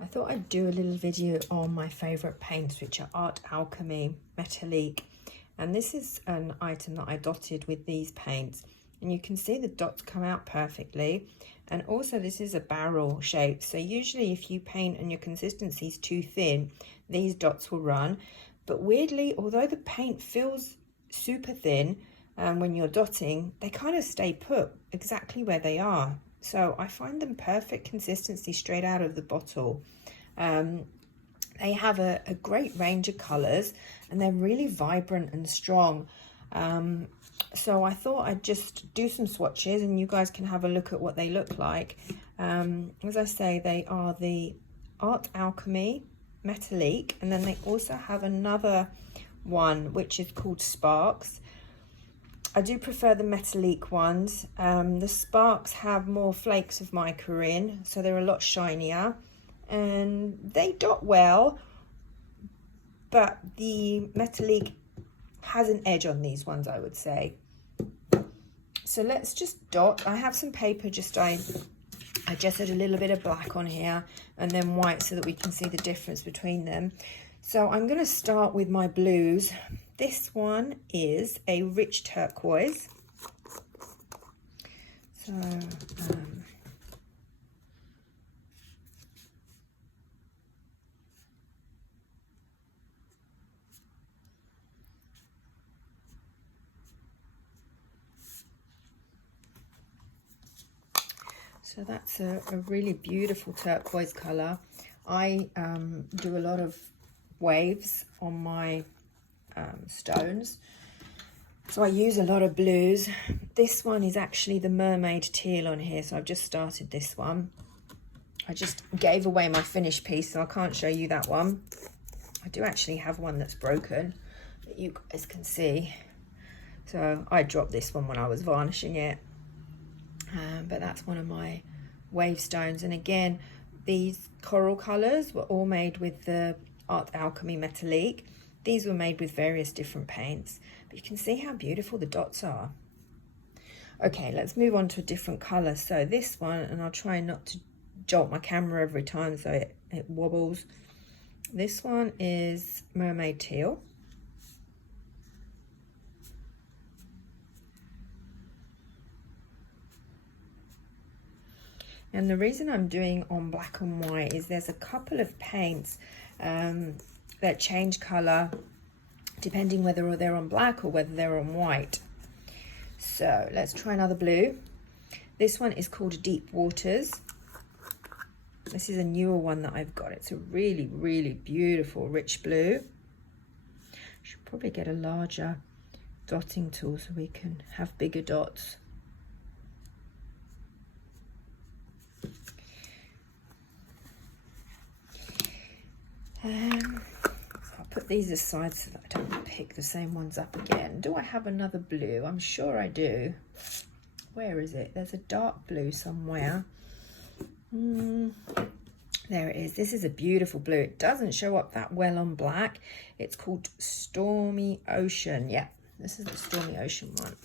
I thought I'd do a little video on my favorite paints, which are Art Alchemy Metallique. And this is an item that I dotted with these paints. And you can see the dots come out perfectly. And also this is a barrel shape. So usually if you paint and your consistency is too thin, these dots will run. But weirdly, although the paint feels super thin when you're dotting, they kind of stay put exactly where they are. So I find them perfect consistency straight out of the bottle. They have a great range of colours and they're really vibrant and strong. So I thought I'd just do some swatches and you guys can have a look at what they look like. As I say, they are the Art Alchemy Metallique, and then they also have another one which is called Sparks. I do prefer the Metallique ones. The Sparks have more flakes of mica in, so they're a lot shinier and they dot well, but the Metallique has an edge on these ones, I would say. So let's just dot. I have some paper, I just had a little bit of black on here and then white so that we can see the difference between them. So I'm going to start with my blues. This one is a rich turquoise. So that's a really beautiful turquoise colour. I do a lot of waves on my stones, so I use a lot of blues. This one is actually the mermaid teal on here, so I've just started this one. I just gave away my finished piece, so I can't show you that one. I do actually have one that's broken that you guys can see, so I dropped this one when I was varnishing it. But that's one of my wave stones, and again these coral colours were all made with the Art Alchemy Metallique. These were made with various different paints, but you can see how beautiful the dots are. Okay, let's move on to a different colour. So this one, and I'll try not to jolt my camera every time so it wobbles. This one is Mermaid Teal. And the reason I'm doing on black and white is there's a couple of paints that change colour depending whether they're on black or whether they're on white. So let's try another blue. This one is called Deep Waters. This is a newer one that I've got. It's a really, really beautiful rich blue. Should probably get a larger dotting tool so we can have bigger dots. I'll put these aside so that I don't pick the same ones up again. Do I have another blue? I'm sure I do. Where is it? There's a dark blue somewhere. There it is. This is a beautiful blue. It doesn't show up that well on black. It's called Stormy Ocean. Yeah, this is the Stormy Ocean one.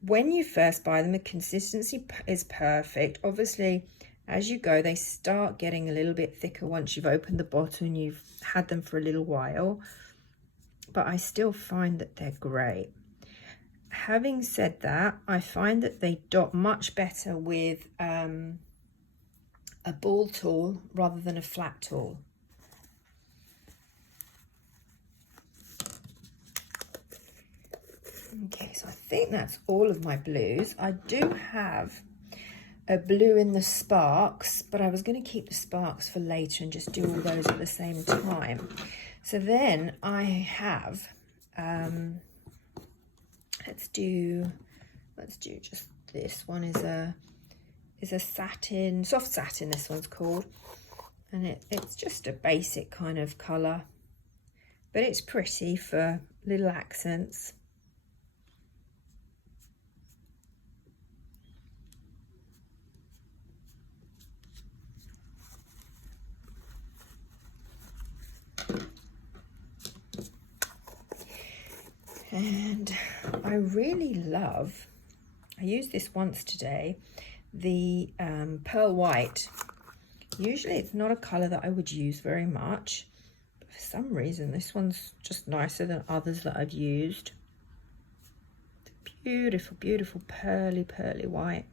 When you first buy them, the consistency is perfect. Obviously, as you go, they start getting a little bit thicker once you've opened the bottle and you've had them for a little while. But I still find that they're great. Having said that, I find that they dot much better with a ball tool rather than a flat tool. Okay, so I think that's all of my blues. I do have a blue in the Sparks, but I was going to keep the Sparks for later and just do all those at the same time. So then I have, let's do just this one is a satin, soft satin, this one's called, and it's just a basic kind of colour, but it's pretty for little accents. And I really love, I used this once today, the pearl white. Usually it's not a color that I would use very much, but for some reason this one's just nicer than others that I've used. It's a beautiful, beautiful pearly, pearly white.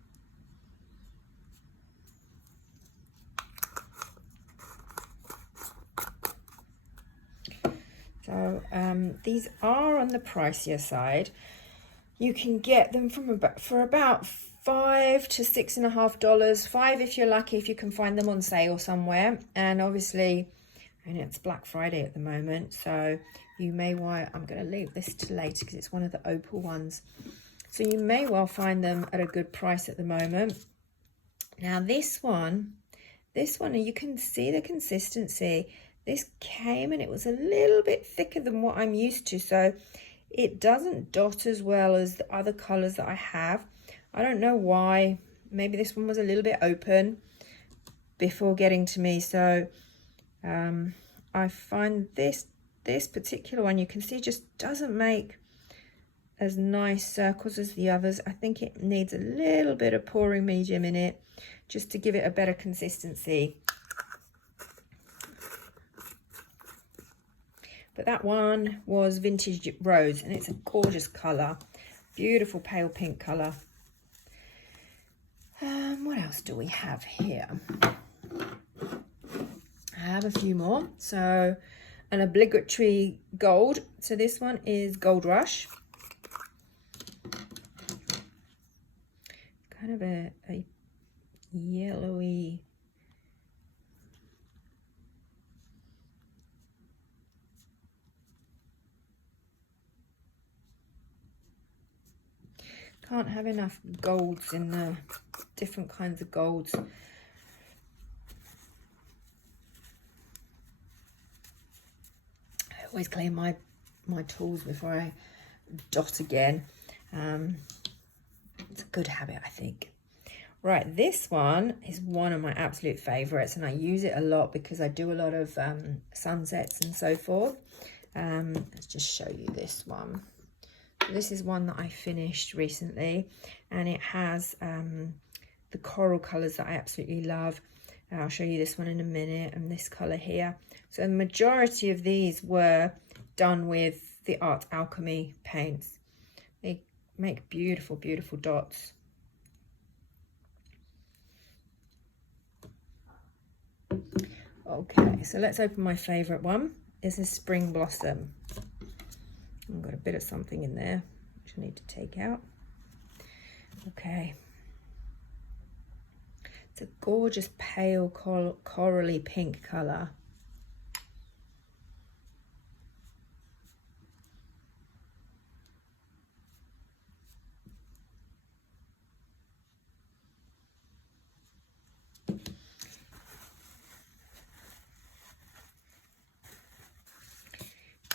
So these are on the pricier side. You can get them for about $5 to $6.50. $5 if you're lucky, if you can find them on sale somewhere. And obviously, and it's Black Friday at the moment, so you may want, I'm going to leave this to later because it's one of the Opal ones. So you may well find them at a good price at the moment. Now this one, you can see the consistency. This came and it was a little bit thicker than what I'm used to, so it doesn't dot as well as the other colors that I have. I don't know why. Maybe this one was a little bit open before getting to me, so I find this particular one, you can see, just doesn't make as nice circles as the others. I think it needs a little bit of pouring medium in it just to give it a better consistency. But that one was Vintage Rose, and it's a gorgeous colour. Beautiful pale pink colour. What else do we have here? I have a few more. So, an obligatory gold. So this one is Gold Rush. Kind of a yellowy, can't have enough golds in the different kinds of golds. I always clean my tools before I dot again. It's a good habit, I think. Right, this one is one of my absolute favorites, and I use it a lot because I do a lot of sunsets and so forth. Let's just show you this one. This is one that I finished recently, and it has the coral colours that I absolutely love. I'll show you this one in a minute, and this colour here. So the majority of these were done with the Art Alchemy paints. They make beautiful, beautiful dots. Okay, so let's open my favourite one. This is Spring Blossom. I've got a bit of something in there which I need to take out. Okay. It's a gorgeous pale corally pink colour.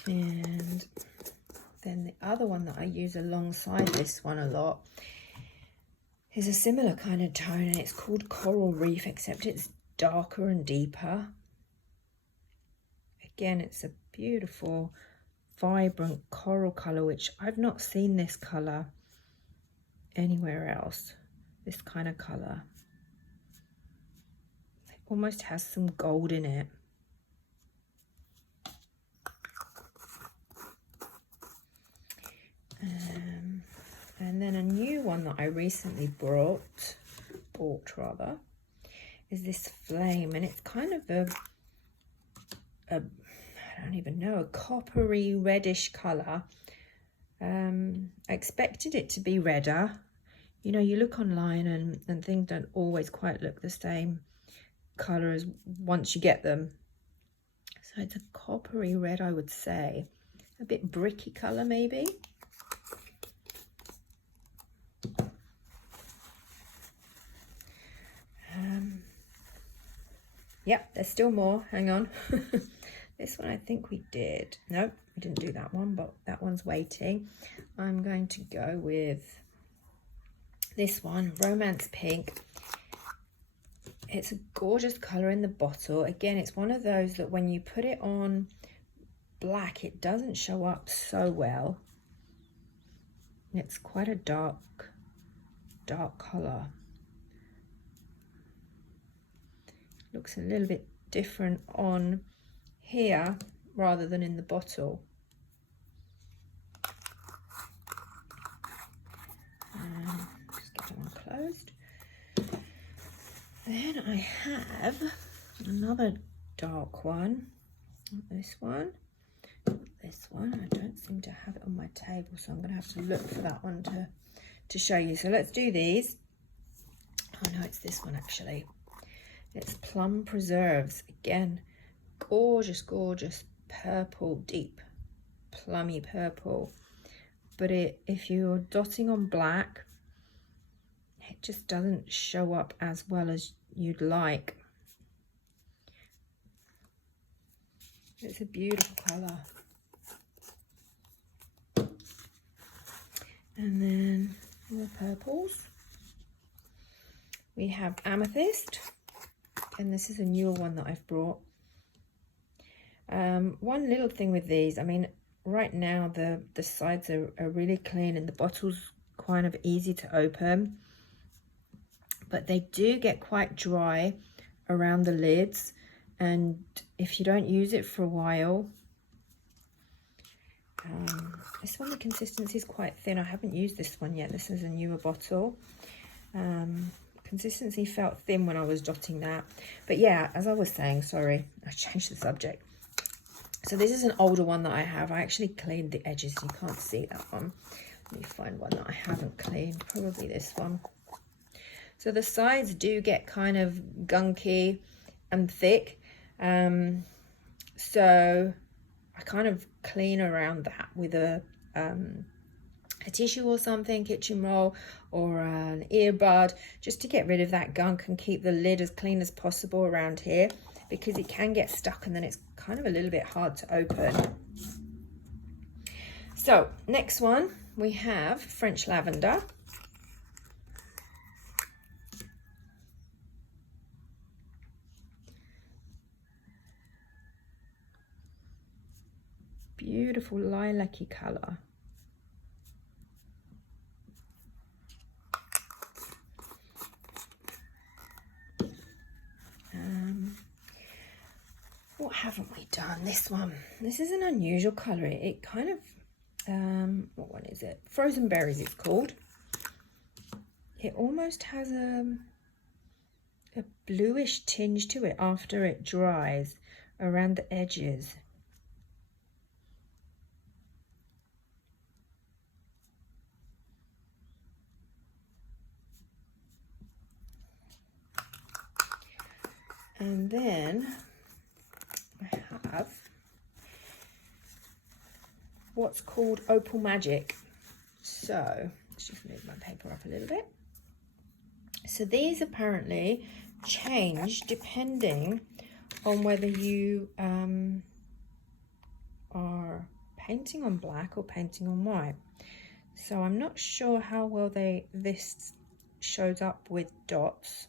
And then the other one that I use alongside this one a lot is a similar kind of tone, and it's called Coral Reef, except it's darker and deeper. Again, it's a beautiful, vibrant coral colour, which I've not seen this colour anywhere else, this kind of colour. It almost has some gold in it. And then a new one that I recently bought is this Flame, and it's kind of I don't even know, a coppery reddish colour. I expected it to be redder. You know, you look online and things don't always quite look the same colour as once you get them. So it's a coppery red, I would say. A bit bricky colour maybe. Yep, there's still more. Hang on. This one I think we did. Nope, we didn't do that one, but that one's waiting. I'm going to go with this one, Romance Pink. It's a gorgeous colour in the bottle. Again, it's one of those that when you put it on black, it doesn't show up so well. It's quite a dark colour. Looks a little bit different on here rather than in the bottle. Just get that one closed. Then I have another dark one. This one. This one. I don't seem to have it on my table, so I'm going to have to look for that one to show you. So let's do these. Oh no, it's this one actually. It's Plum Preserves. Again, gorgeous, gorgeous purple, deep plummy purple. But if you're dotting on black, it just doesn't show up as well as you'd like. It's a beautiful colour. And then more purples. We have Amethyst, and this is a newer one that I've brought. One little thing with these, I mean, right now the sides are really clean and the bottle's kind of easy to open, but they do get quite dry around the lids, and if you don't use it for a while, this one, the consistency is quite thin. I haven't used this one yet. This is a newer bottle. Consistency felt thin when I was dotting that. But yeah, as I was saying, sorry, I changed the subject. So this is an older one that I have. I actually cleaned the edges. You can't see that one. Let me find one that I haven't cleaned. Probably this one. So the sides do get kind of gunky and thick. So I kind of clean around that with a tissue or something, kitchen roll or an earbud, just to get rid of that gunk and keep the lid as clean as possible around here, because it can get stuck and then it's kind of a little bit hard to open. So next one, we have French Lavender. Beautiful lilac-y colour. What haven't we done? This one. This is an unusual colour. It kind of, what one is it? Frozen Berries it's called. It almost has a bluish tinge to it after it dries around the edges. And then I have what's called Opal Magic. So let's just move my paper up a little bit. So these apparently change depending on whether you are painting on black or painting on white. So I'm not sure how well this shows up with dots.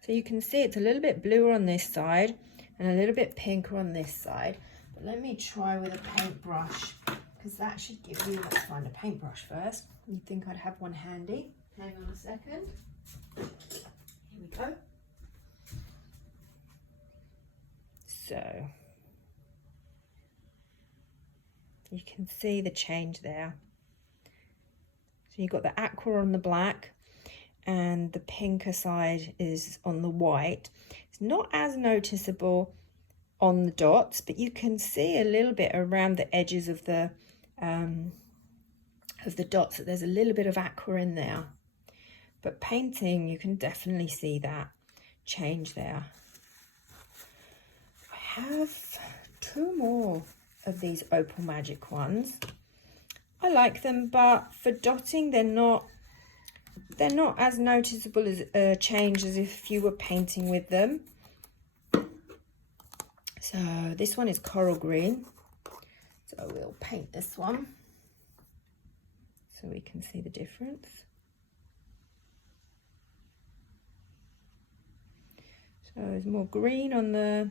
So you can see it's a little bit bluer on this side and a little bit pinker on this side. But let me try with a paintbrush, because that should give you, let's find a paintbrush first. You'd think I'd have one handy. Hang on a second. Here we go. So you can see the change there. So you've got the aqua on the black, and the pinker side is on the white. It's not as noticeable on the dots, but you can see a little bit around the edges of the dots that there's a little bit of aqua in there. But painting, you can definitely see that change there. I have two more of these Opal Magic ones. I like them, but for dotting, they're not as noticeable as a change as if you were painting with them. So this one is coral green. So we'll paint this one so we can see the difference. So there's more green on the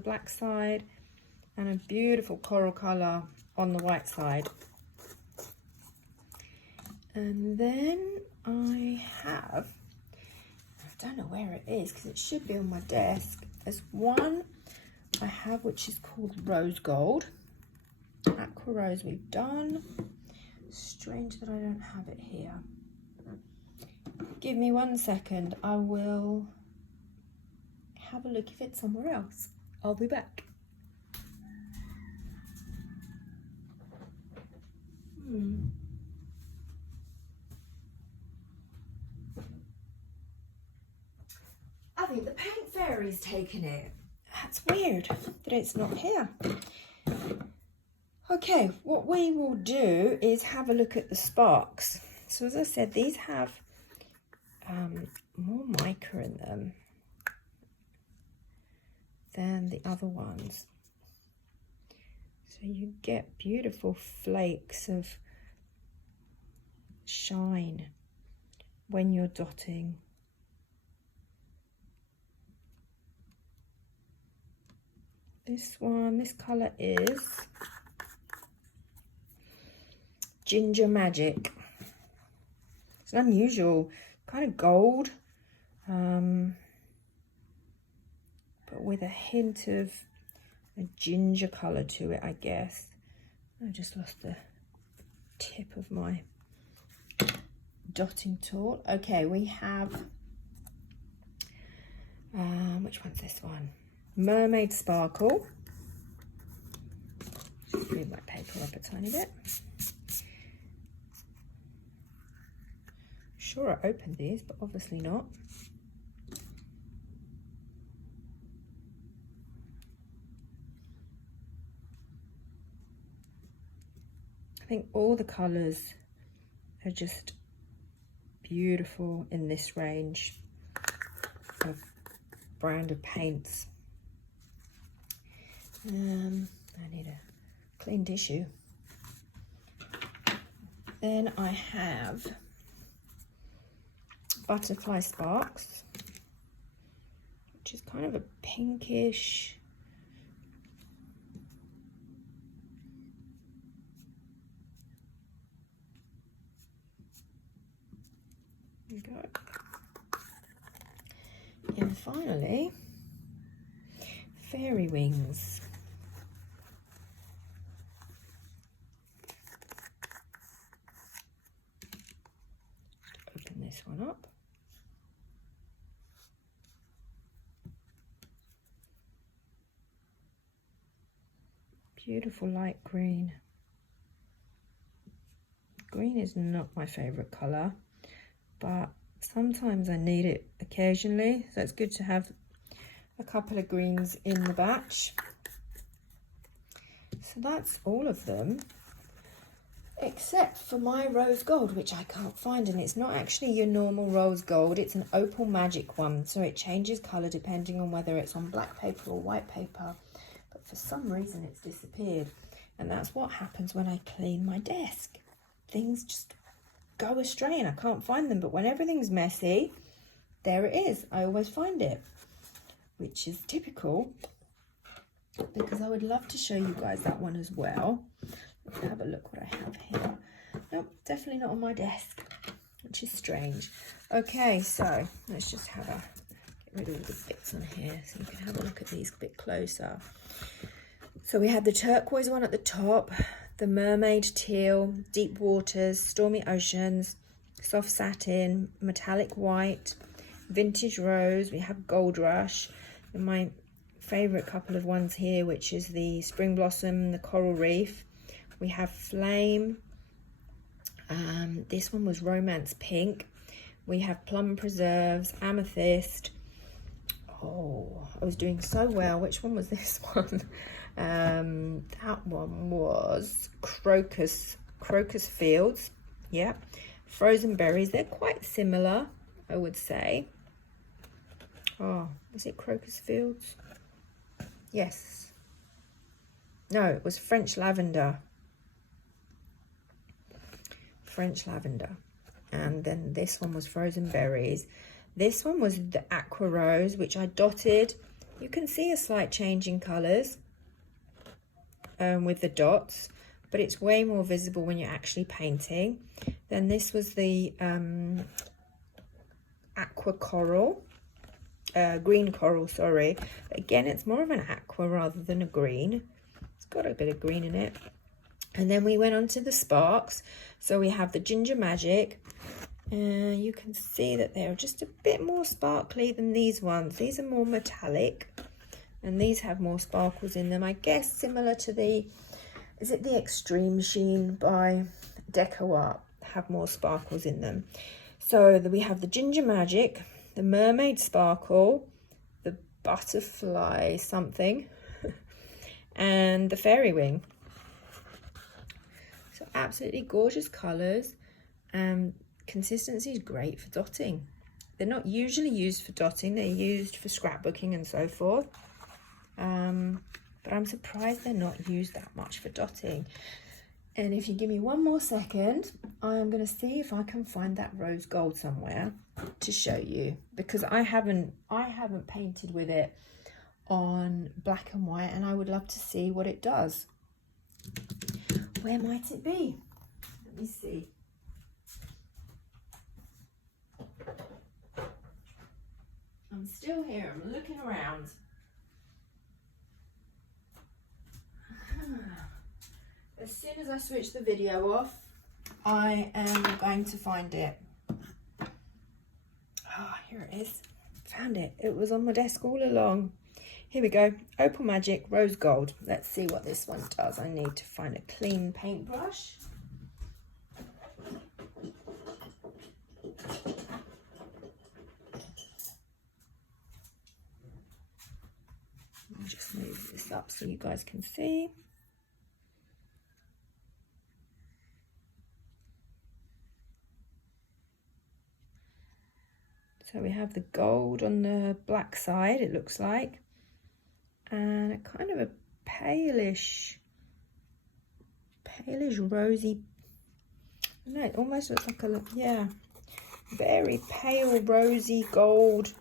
black side and a beautiful coral colour on the white side. And then I don't know where it is because it should be on my desk. There's one I have which is called Rose Gold. Aqua Rose we've done. Strange that I don't have it here. Give me 1 second. I will have a look if it's somewhere else. I'll be back. I think the paint fairy's taken it. That's weird that it's not here. Okay, what we will do is have a look at the sparks. So as I said, these have more mica in them than the other ones. So you get beautiful flakes of shine when you're dotting. This one, this colour is Ginger Magic. It's an unusual kind of gold, but with a hint of a ginger colour to it, I guess. I just lost the tip of my dotting tool. Okay, we have, which one's this one? Mermaid Sparkle. Just move my paper up a tiny bit. Sure, I opened these, but obviously not. I think all the colours are just beautiful in this range of brand of paints. I need a clean tissue. Then I have Butterfly Sparks, which is kind of a pinkish, there you go. And finally, Fairy Wings. Open this one up. Beautiful light green. Green is not my favourite colour, but sometimes I need it occasionally, so it's good to have a couple of greens in the batch. So that's all of them, except for my rose gold, which I can't find, and it's not actually your normal rose gold, it's an Opal Magic one, so it changes colour depending on whether it's on black paper or white paper, but for some reason it's disappeared, and that's what happens when I clean my desk. Things just go astray and I can't find them, but when everything's messy, there it is. I always find it, which is typical, because I would love to show you guys that one as well. Let's have a look what I have here. Nope, definitely not on my desk, which is strange. Okay, so let's just have a get rid of all the bits on here so you can have a look at these a bit closer. So we had the turquoise one at the top, the mermaid teal, deep waters, stormy oceans, soft satin, metallic white, vintage rose, we have gold rush, and my favorite couple of ones here, which is the spring blossom, the coral reef. We have flame, this one was romance pink. We have plum preserves, amethyst. Oh, I was doing so well. Which one was this one? That one was crocus fields. Yeah, frozen berries. They're quite similar, I would say. Oh, was it crocus fields? Yes. No, it was French lavender. French lavender. And then this one was frozen berries. This one was the aqua rose, which I dotted. You can see a slight change in colours with the dots, but it's way more visible when you're actually painting. Then this was the aqua coral, green coral, sorry. But again, it's more of an aqua rather than a green. It's got a bit of green in it. And then we went on to the sparks. So we have the Ginger Magic. You can see that they're just a bit more sparkly than these ones. These are more metallic, and these have more sparkles in them. I guess similar to the, is it the Extreme Sheen by Deco Art, have more sparkles in them. So we have the Ginger Magic, the Mermaid Sparkle, the Butterfly something, and the Fairy Wing. So absolutely gorgeous colours. Consistency is great for dotting. They're not usually used for dotting, they're used for scrapbooking and so forth. But I'm surprised they're not used that much for dotting. And if you give me one more second, I am going to see if I can find that rose gold somewhere to show you, because I haven't painted with it on black and white, and I would love to see what it does. Where might it be? Let me see. I'm still here, I'm looking around. As soon as I switch the video off, I am going to find it. Ah, here it is. Found it. It was on my desk all along. Here we go. Opal Magic Rose Gold. Let's see what this one does. I need to find a clean paintbrush. I'll just move this up so you guys can see. So we have the gold on the black side, it looks like, and a kind of a palish rosy, no, it almost looks like a, yeah, very pale rosy gold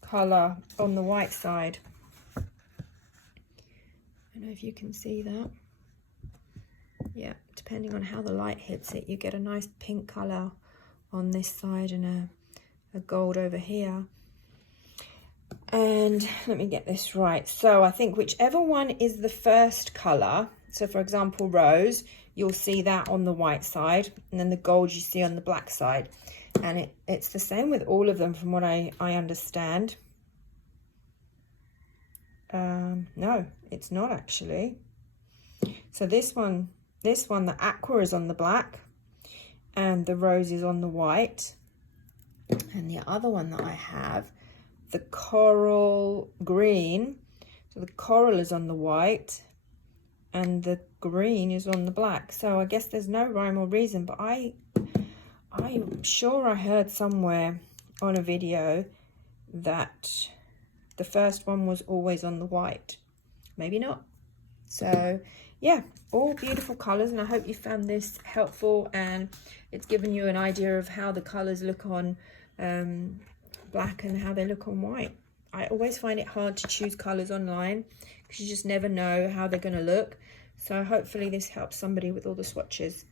colour on the white side. I don't know if you can see that. Yeah, depending on how the light hits it, you get a nice pink colour on this side and a gold over here. And let me get this right. So I think whichever one is the first colour, so for example rose, you'll see that on the white side, and then the gold you see on the black side. And it's the same with all of them from what I understand. No, it's not actually. So this one, the aqua is on the black and the rose is on the white. And the other one that I have, the coral green, so the coral is on the white and the green is on the black. So I guess there's no rhyme or reason, but I'm sure I heard somewhere on a video that the first one was always on the white. Maybe not. So yeah, all beautiful colours, and I hope you found this helpful and it's given you an idea of how the colours look on black and how they look on white. I always find it hard to choose colours online because you just never know how they're going to look. So hopefully this helps somebody with all the swatches.